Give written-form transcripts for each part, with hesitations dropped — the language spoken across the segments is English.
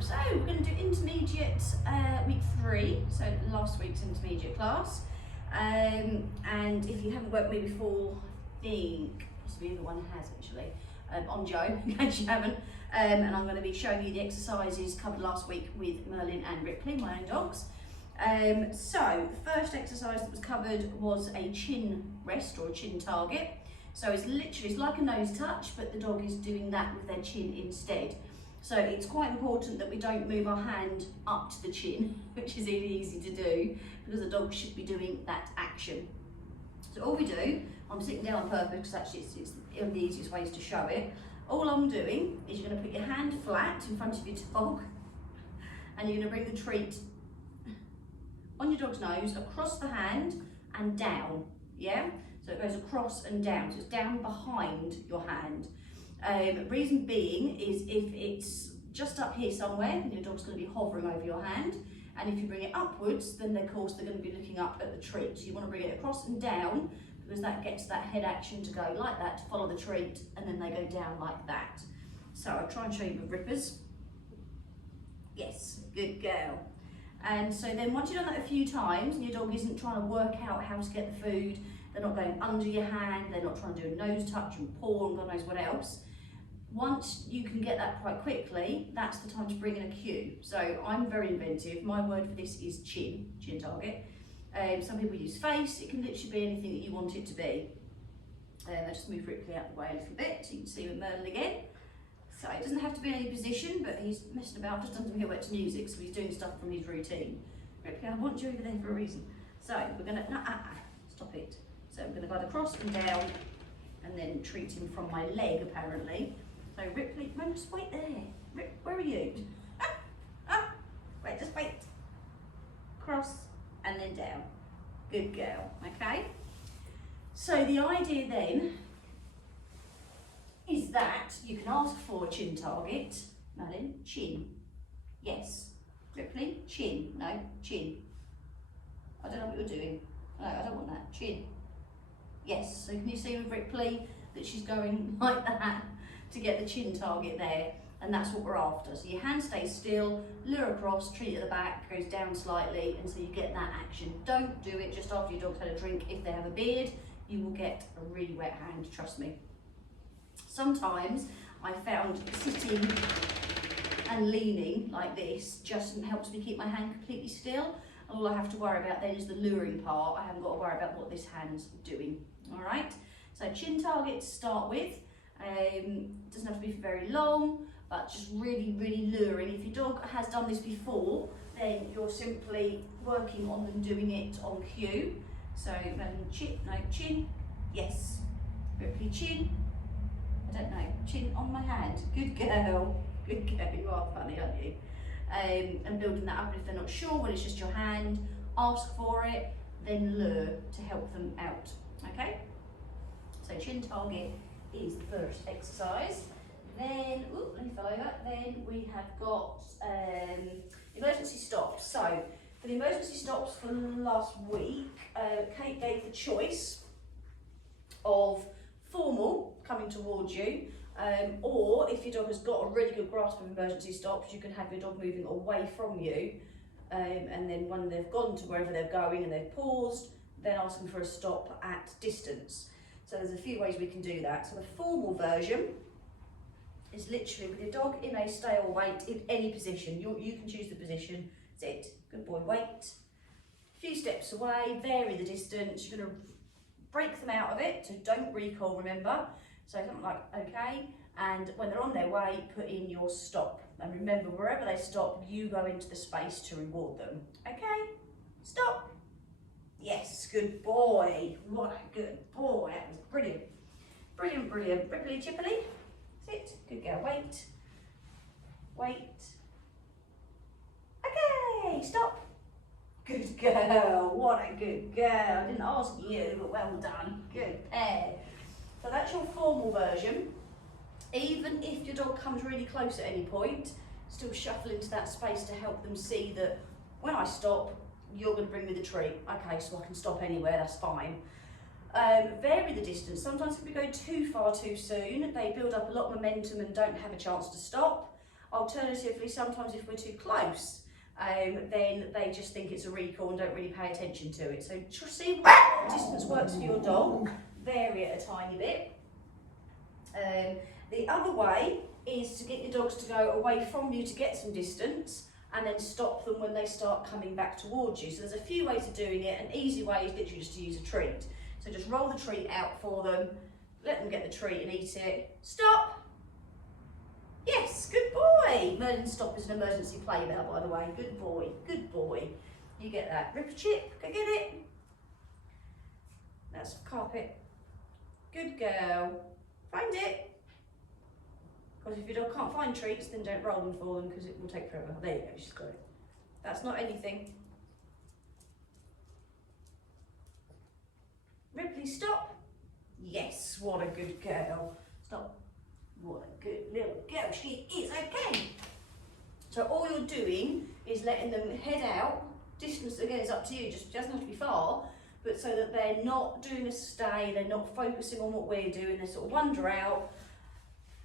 So we're going to do intermediate week 3, so last week's intermediate class. And if you haven't worked with me before, I think possibly everyone has actually, on Joe, in case you haven't. And I'm going to be showing you the exercises covered last week with Merlin and Ripley, my own dogs. So the first exercise that was covered was a chin rest or a chin target. So it's like a nose touch, but the dog is doing that with their chin instead. So it's quite important that we don't move our hand up to the chin, which is really easy to do because the dog should be doing that action. So all we do, I'm sitting down on purpose because actually it's the easiest ways to show it. All I'm doing is you're going to put your hand flat in front of your dog and you're going to bring the treat on your dog's nose, across the hand and down, yeah? So it goes across and down, so it's down behind your hand. Reason being is if it's just up here somewhere, then your dog's going to be hovering over your hand, and if you bring it upwards, then of course they're going to be looking up at the treat. So you want to bring it across and down because that gets that head action to go like that, to follow the treat, and then they go down like that. So I'll try and show you with rippers. Yes, good girl. And so then once you've done that a few times and your dog isn't trying to work out how to get the food, they're not going under your hand, they're not trying to do a nose touch and paw and God knows what else. Once you can get that quite quickly, that's the time to bring in a cue. So I'm very inventive. My word for this is chin target. Some people use face. It can literally be anything that you want it to be. I just move Ripley out the way a little bit so you can see with Merlin again. So it doesn't have to be in any position, but he's messing about just under here where it's music, so he's doing stuff from his routine. Ripley, I want you over there for a reason. So we're gonna, stop it. So I'm gonna go across and down and then treat him from my leg apparently. So Ripley, no, just wait there. Where are you? Wait, just wait. Cross and then down. Good girl, okay? So the idea then is that you can ask for a chin target. Merlin, chin. Yes. Ripley, chin. No, chin. I don't know what you're doing. No, I don't want that. Chin. Yes. So can you see with Ripley that she's going like that to get the chin target there? And that's what we're after. So your hand stays still, lure across, treat at the back, goes down slightly, and so you get that action. Don't do it just after your dog's had a drink. If they have a beard, you will get a really wet hand, trust me. Sometimes I found sitting and leaning like this just helps me keep my hand completely still. All I have to worry about then is the luring part. I haven't got to worry about what this hand's doing. All right, so chin target to start with. Doesn't have to be for very long, but just really, really luring. If your dog has done this before, then you're simply working on them doing it on cue. So chin, no, chin, yes, Ripley, chin. I don't know, chin on my hand. Good girl, good girl. You are funny, aren't you? And building that up. If they're not sure when it's just your hand, ask for it, then lure to help them out. Okay? So chin target is the first exercise. Then, let me follow that. Then we have got emergency stops. So for the emergency stops for last week, Kate gave the choice of formal coming towards you, or if your dog has got a really good grasp of emergency stops, you can have your dog moving away from you, and then when they've gone to wherever they're going and they've paused, then ask them for a stop at distance. So there's a few ways we can do that. So the formal version is literally with your dog in a stay or wait in any position. You can choose the position. Sit, good boy, wait. A few steps away, vary the distance. You're going to break them out of it, so don't recall, remember. So something like, okay, and when they're on their way, put in your stop. And remember, wherever they stop, you go into the space to reward them. Okay, stop. Yes, good boy. What a good boy, that was brilliant. Brilliant, brilliant. Ripley, Chipley, sit, good girl, wait. Wait. Okay, stop. Good girl, what a good girl. I didn't ask you, but well done. Good pair. So that's your formal version. Even if your dog comes really close at any point, still shuffle into that space to help them see that when I stop, you're going to bring me the treat. Okay, so I can stop anywhere, that's fine. Vary the distance. Sometimes if we go too far too soon, they build up a lot of momentum and don't have a chance to stop. Alternatively, sometimes if we're too close, then they just think it's a recall and don't really pay attention to it. So just see what distance works for your dog, vary it a tiny bit. The other way is to get your dogs to go away from you to get some distance and then stop them when they start coming back towards you. So there's a few ways of doing it. An easy way is literally just to use a treat. So just roll the treat out for them, let them get the treat and eat it. Stop! Yes, good boy! Merlin stop is an emergency play bell, by the way. Good boy, good boy. You get that. Rip a chip, go get it. That's carpet. Good girl. Find it. Because if your dog can't find treats, then don't roll them for them because it will take forever. There you go, she's got it. That's not anything. Ripley, stop. Yes, what a good girl. Stop. What a good little girl she is. Okay. So all you're doing is letting them head out. Distance, again, is up to you. Just doesn't have to be far, but so that they're not doing a stay, they're not focusing on what we're doing, they sort of wander out,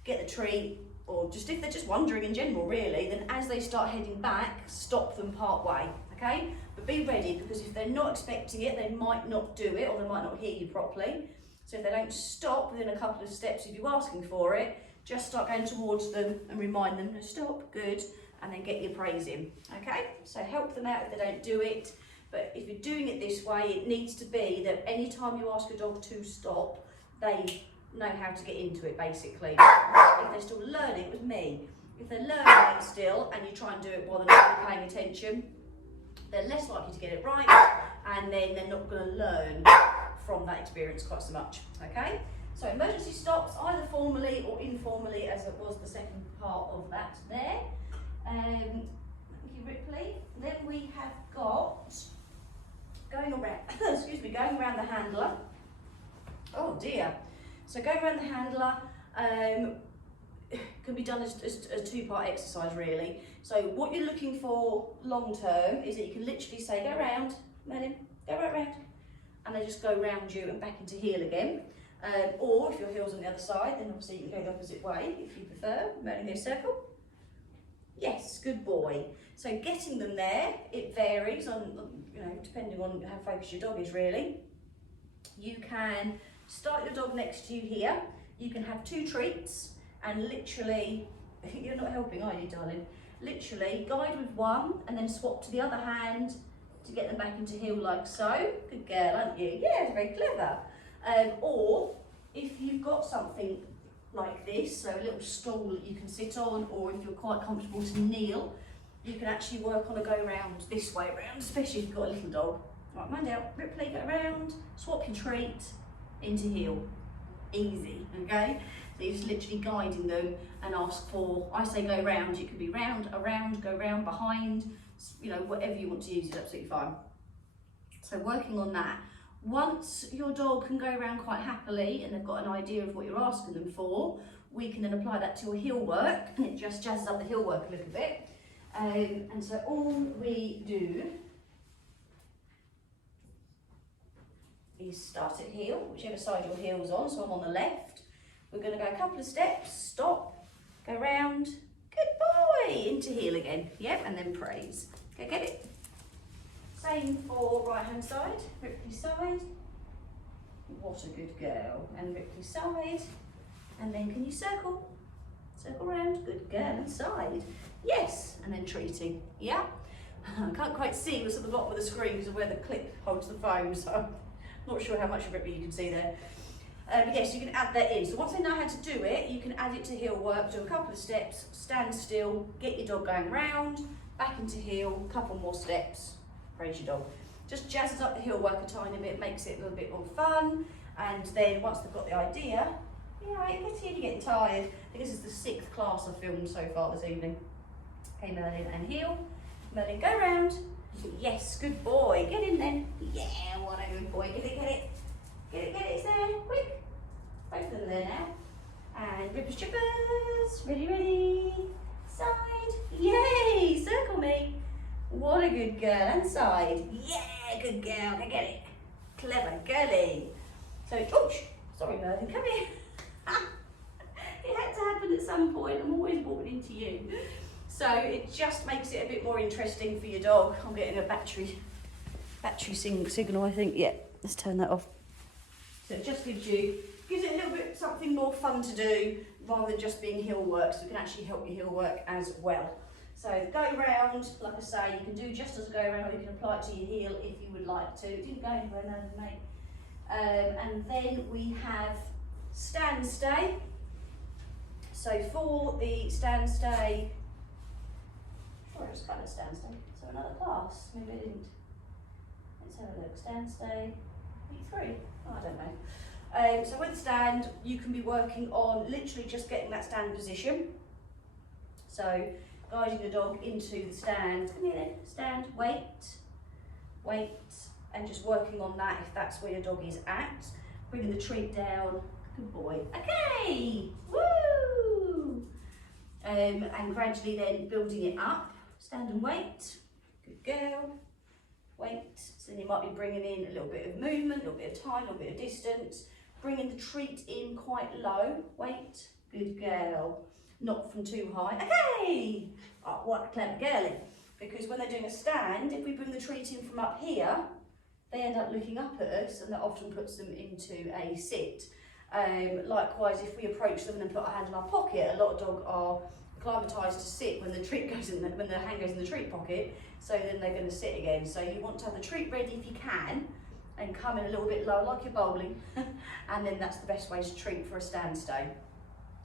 get the treat, or just if they're just wandering in general, really, then as they start heading back, stop them part way, okay? But be ready, because if they're not expecting it, they might not do it, or they might not hear you properly. So if they don't stop within a couple of steps of you asking for it, just start going towards them and remind them, no, stop, good, and then get your praise in, okay? So help them out if they don't do it, but if you're doing it this way, it needs to be that any time you ask a dog to stop, they know how to get into it, basically. If they're still learning, it was me. If they're learning it still, and you try and do it while they're not really paying attention, they're less likely to get it right, and then they're not going to learn from that experience quite so much, okay? So emergency stops, either formally or informally, as it was the second part of that there. Thank you, Ripley. Then we have got going around, excuse me, going around the handler. Oh dear. So going around the handler can be done as a two-part exercise, really. So what you're looking for long term is that you can literally say, go around, Merlin, go right round, and they just go round you and back into heel again. Or if your heel's on the other side, then obviously you can go the opposite way if you prefer. Merlin, go circle. Yes, good boy. So getting them there, it varies on, you know, depending on how focused your dog is, really. You can start your dog next to you here. You can have two treats and literally, you're not helping, are you, darling? Literally guide with one and then swap to the other hand to get them back into heel like so. Good girl, aren't you? Yeah, very clever. Or if you've got something like this, so a little stool that you can sit on, or if you're quite comfortable to kneel, you can actually work on a go round this way around, especially if you've got a little dog. Right, mind out, Ripley, go around, swap your treat into heel. Easy, okay? So you're just literally guiding them and ask for, I say go round, it could be round, around, go round, behind, you know, whatever you want to use is absolutely fine. So working on that. Once your dog can go around quite happily and they've got an idea of what you're asking them for, we can then apply that to your heel work, and it just jazzes up the heel work a little bit. And so all we do is start at heel, whichever side your heel's on, so I'm on the left. We're going to go a couple of steps, stop, go round, good boy, into heel again, yep, and then praise. Go get it. Same for right hand side, Ripley side. What a good girl. And Ripley side. And then can you circle? Circle round, good girl, and side. Yes, and then treating, yeah. I can't quite see what's at the bottom of the screen because of where the clip holds the phone, so I'm not sure how much of Ripley you can see there. But yes, you can add that in. So once they know how to do it, you can add it to heel work, do a couple of steps, stand still, get your dog going round, back into heel, couple more steps. Praise your dog. Just jazzes up the heel work a tiny bit, makes it a little bit more fun, and then once they've got the idea, yeah, right, let's see if you're getting tired. I think this is the 6th class I've filmed so far this evening. Okay, Merlin and heel. Merlin, go round. Yes, good boy. Get in then. Yeah, what a good boy. Get it, get it. Get it, get it, it's there. Quick. Both of them there now. And rippers, trippers. Ready, ready. Side. Yay, circle me. What a good girl, and side. Yeah, good girl, go get it. Clever girly. So, oh, sorry Merlin, come here. It had to happen at some point, I'm always walking into you. So it just makes it a bit more interesting for your dog. I'm getting a battery signal, I think. Yeah, let's turn that off. So it just gives it a little bit something more fun to do rather than just being heel work. So it can actually help your heel work as well. So the go round, like I say, you can do just as a go round, or you can apply it to your heel if you would like to. It didn't go anywhere, no, mate. And then we have stand stay. So for the stand stay, sure I just got a stand stay. So another class, maybe I didn't. Let's have a look. Stand stay, week 3. Oh, I don't know. So with the stand, you can be working on literally just getting that stand position. So guiding the dog into the stand. Come here then. Stand, wait, and just working on that if that's where your dog is at. Bringing the treat down. Good boy. Okay. Woo! And gradually then building it up. Stand and wait. Good girl. Wait. So then you might be bringing in a little bit of movement, a little bit of time, a little bit of distance. Bringing the treat in quite low. Wait. Good girl. Not from too high. Okay. Oh, what a clever girlie. Because when they're doing a stand, if we bring the treat in from up here, they end up looking up at us, and that often puts them into a sit. Likewise, if we approach them and then put our hand in our pocket, a lot of dogs are acclimatised to sit when the treat goes in, when the hand goes in the treat pocket, so then they're going to sit again. So you want to have the treat ready if you can, and come in a little bit low like you're bowling, and then that's the best way to treat for a stand stay.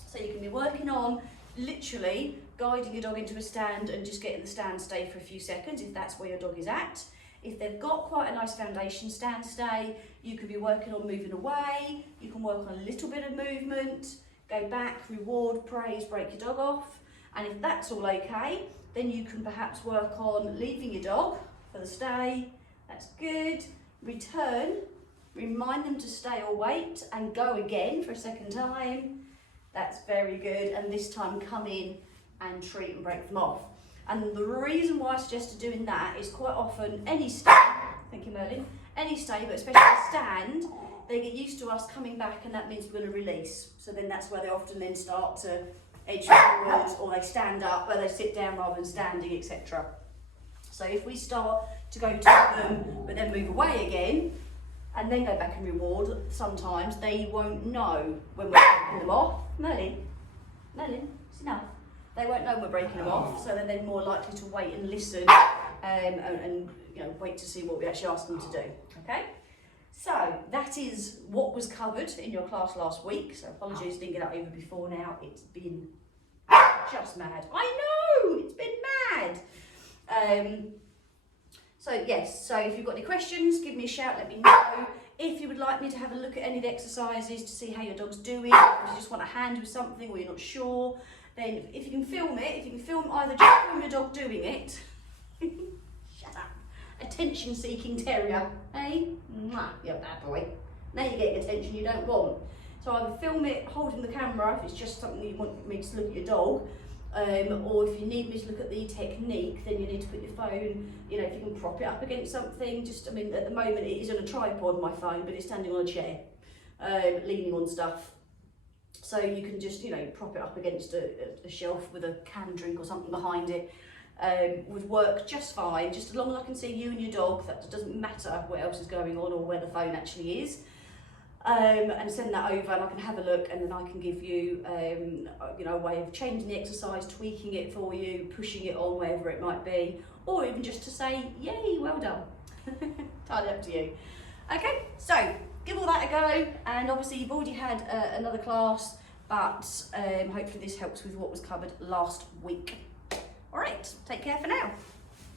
So you can be working on literally guiding your dog into a stand and just getting the stand stay for a few seconds if that's where your dog is at. If they've got quite a nice foundation stand stay, you could be working on moving away, you can work on a little bit of movement, go back, reward, praise, break your dog off. And if that's all okay, then you can perhaps work on leaving your dog for the stay. That's good. Return, remind them to stay or wait, and go again for a second time. That's very good. And this time come in and treat and break them off. And the reason why I suggested doing that is quite often any stay, thank you Merlin, any stay, but especially a stand, they get used to us coming back, and that means we're going to release. So then that's where they often then start to edge forwards, or they stand up, where they sit down rather than standing, etc. So if we start to go to them, but then move away again, and then go back and reward, sometimes they won't know when we're breaking them off. Merlin, it's enough. They won't know we're breaking them off, so they're then more likely to wait and listen, and you know, wait to see what we actually ask them to do. Okay, so that is what was covered in your class last week. So apologies, didn't get that over before now. It's been just mad. I know, it's been mad. So yes, so if you've got any questions, give me a shout, let me know. If you would like me to have a look at any of the exercises to see how your dog's doing, or if you just want a hand with something or you're not sure, then if you can film it, if you can film either just film your dog doing it, shut up, attention-seeking terrier, hey? Mwah, you're a bad boy. Now you're getting attention you don't want. So either film it holding the camera if it's just something you want me to look at your dog, or if you need me to look at the technique, then you need to put your phone, you know, if you can prop it up against something. Just, I mean, at the moment it is on a tripod, my phone, but it's standing on a chair, leaning on stuff. So you can just, you know, prop it up against a shelf with a canned drink or something behind it. Would work just fine, just as long as I can see you and your dog. That doesn't matter what else is going on or where the phone actually is. And send that over, and I can have a look, and then I can give you, you know, a way of changing the exercise, tweaking it for you, pushing it on, wherever it might be, or even just to say, yay, well done. Entirely up to you. Okay, so give all that a go, and obviously you've already had another class, but hopefully this helps with what was covered last week. All right, take care for now.